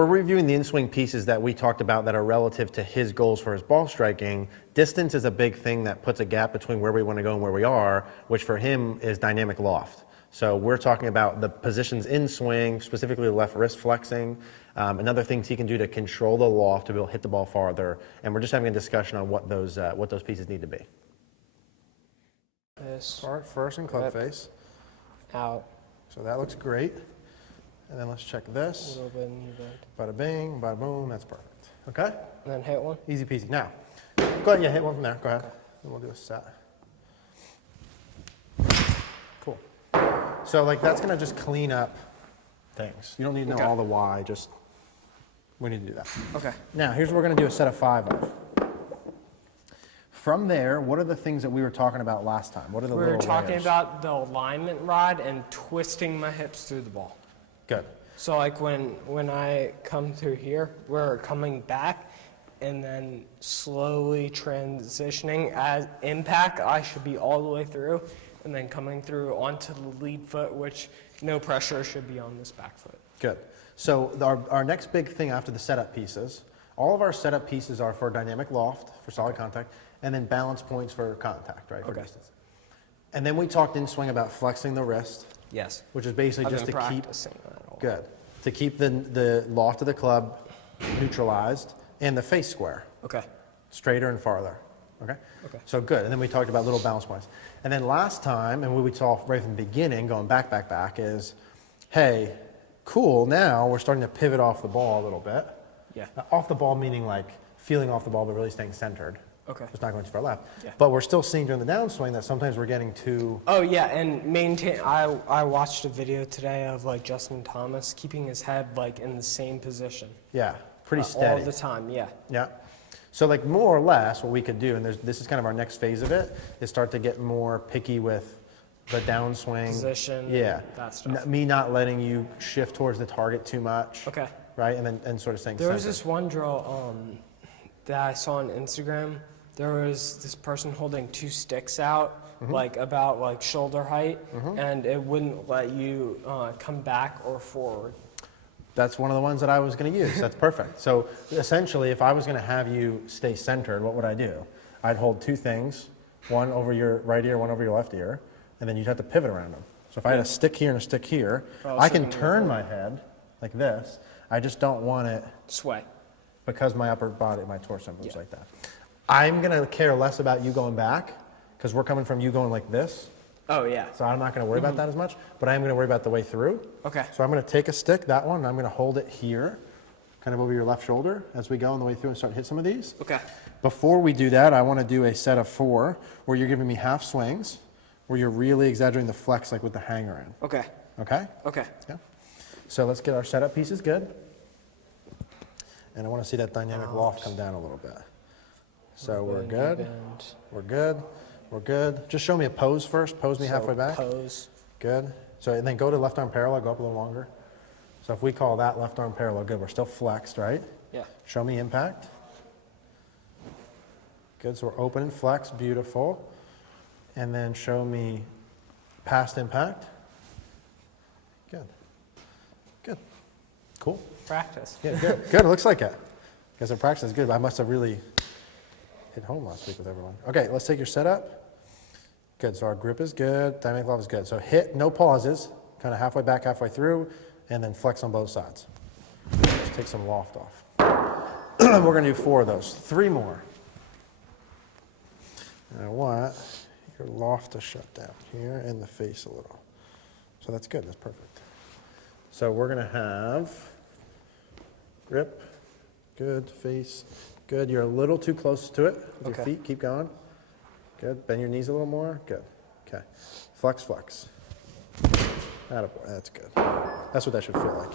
we're reviewing the in-swing pieces that we talked about that are relative to his goals for his ball striking, distance is a big thing that puts a gap between where we want to go and where we are, which for him is dynamic loft. So we're talking about the positions in swing, specifically the left wrist flexing, and other things he can do to control the loft to be able to hit the ball farther. And we're just having a discussion on what those pieces need to be. Start first in club face. Out. So that looks great. And then let's check this. A little bit in your bend. Bada bing, bada boom, that's perfect. Okay? And then hit one. Easy peasy. Now, go ahead, yeah, hit one from there. Go ahead. Okay. Then we'll do a set. Cool. So like that's gonna just clean up things. You don't need to know all the why, just we need to do that. Okay. Now, here's what we're gonna do a set of 5 of. From there, what are the things that we were talking about last time? What are the little We were talking layers? about the alignment rod and twisting my hips through the ball. Good. So like when I come through here, we're coming back and then slowly transitioning as impact, I should be all the way through and then coming through onto the lead foot, which no pressure should be on this back foot. Good. So our next big thing after the setup pieces, all of our setup pieces are for dynamic loft, for solid contact, and then balance points for contact, right? For distance. And then we talked in swing about flexing the wrist. Yes. Which is basically just to keep that to keep the loft of the club neutralized and the face square. Okay. Straighter and farther. Okay? Okay. So good. And then we talked about little balance points. And then last time, and what we saw right from the beginning, going back, is, hey, cool, now we're starting to pivot off the ball a little bit. Yeah. Off the ball meaning like feeling off the ball but really staying centered. Okay. Just not going too far left. Yeah. But we're still seeing during the downswing that sometimes we're getting too... Oh yeah, and maintain. I watched a video today of like Justin Thomas keeping his head like in the same position. Yeah, pretty steady. All the time, yeah. Yeah. So like more or less what we could do, and this is kind of our next phase of it, is start to get more picky with the downswing. Position. Yeah. That stuff. Me not letting you shift towards the target too much. Okay. Right, and sort of staying There was centered. this one drill that I saw on Instagram. There was this person holding 2 sticks out, like about like shoulder height, and it wouldn't let you come back or forward. That's one of the ones that I was going to use. That's perfect. So essentially, if I was going to have you stay centered, what would I do? I'd hold 2 things, one over your right ear, one over your left ear, and then you'd have to pivot around them. So if I had a stick here and a stick here, I can turn my head like this. I just don't want it Sway. because my upper body, my torso moves like that. I'm going to care less about you going back because we're coming from you going like this. Oh yeah. So I'm not going to worry about that as much, but I am going to worry about the way through. Okay. So I'm going to take a stick, that one, and I'm going to hold it here, kind of over your left shoulder as we go on the way through and start to hit some of these. Okay. Before we do that, I want to do a set of 4 where you're giving me half swings, where you're really exaggerating the flex like with the hanger in. Okay. Okay? Okay. Yeah. So let's get our setup pieces good. And I want to see that dynamic loft come down a little bit. So we're good. We're good. We're good. Just show me a pose first. Pose me halfway back. Pose. Good. So and then go to left arm parallel. Go up a little longer. So if we call that left arm parallel, good. We're still flexed, right? Yeah. Show me impact. Good. So we're open and flexed. Beautiful. And then show me past impact. Good. Good. Cool. Practice. Yeah, good. Good. It looks like it. Because the practice is good. I must have really hit home last week with everyone. Okay, let's take your setup. Good. So our grip is good. Dynamic loft is good. So hit, no pauses. Kind of halfway back, halfway through, and then flex on both sides. Just take some loft off. We're going to do 4 of those. 3 more. And I want your loft to shut down here and the face a little. So that's good. That's perfect. So we're going to have grip, good, face, good. You're a little too close to it with your feet. Keep going. Good. Bend your knees a little more. Good. Okay. Flex, flex. Attaboy. That's good. That's what that should feel like.